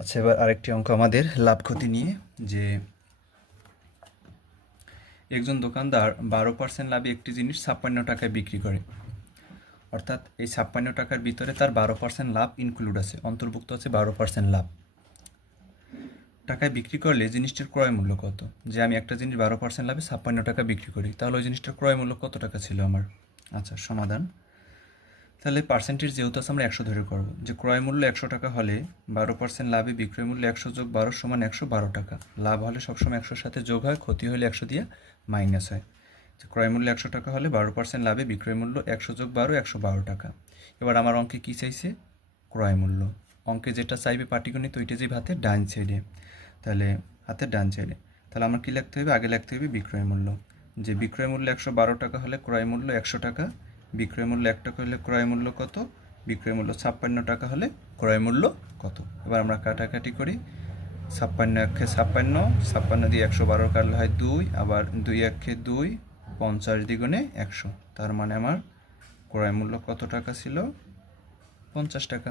আচ্ছা, এবার আরেকটি অঙ্ক আমাদের লাভ ক্ষতি নিয়ে, যে একজন দোকানদার 12% লাভে একটি জিনিস 56 টাকায় বিক্রি করে। অর্থাৎ এই 56 টাকার ভিতরে তার 12% লাভ ইনক্লুড আছে, অন্তর্ভুক্ত আছে 12% লাভ। টাকায় বিক্রি করলে জিনিসটির ক্রয় মূল্য কত? যে আমি একটা জিনিস 12% লাভে 56 টাকা বিক্রি করি, তাহলে ওই জিনিসটার ক্রয় মূল্য কত টাকা ছিল আমার? আচ্ছা, সমাধান। তাহলে পার্সেন্টেজ যেহেতু আছে আমরা 100 ধরে করব, যে ক্রয় মূল্য 100 টাকা হলে 12% লাভে বিক্রয় মূল্য 100 যোগ 12 সমান 112 টাকা। লাভ হলে সবসময় 100-র সাথে যোগ হয়, ক্ষতি হলে 100 দিয়ে মাইনাস হয়। যে ক্রয় মূল্য 100 টাকা হলে 12% লাভে বিক্রয় মূল্য 100 যোগ 12 112 টাকা। এবার আমার অঙ্কে কী চাইছে? ক্রয় মূল্য। অঙ্কে যেটা চাইবে পাটিগণিত ওইটা যে হাতের ডান সাইডে, তাহলে হাতের ডান সাইডে, তাহলে আমার কী লিখতে হবে? আগে লিখতে হবে বিক্রয় মূল্য। যে বিক্রয় মূল্য 112 টাকা হলে ক্রয় মূল্য 100 টাকা, বিক্রয় মূল্য 1 টাকা হলে ক্রয় মূল্য কত? বিক্রয় মূল্য 56 টাকা হলে ক্রয় মূল্য কত? এবার আমরা কাটাকাটি করি। 56 একে 56, 56 দিয়ে 112 কাটলে হয় 2, আবার 2 একে 2, 50 দ্বিগুণে 100। তার মানে আমার ক্রয় মূল্য কত টাকা ছিল? 50 টাকা।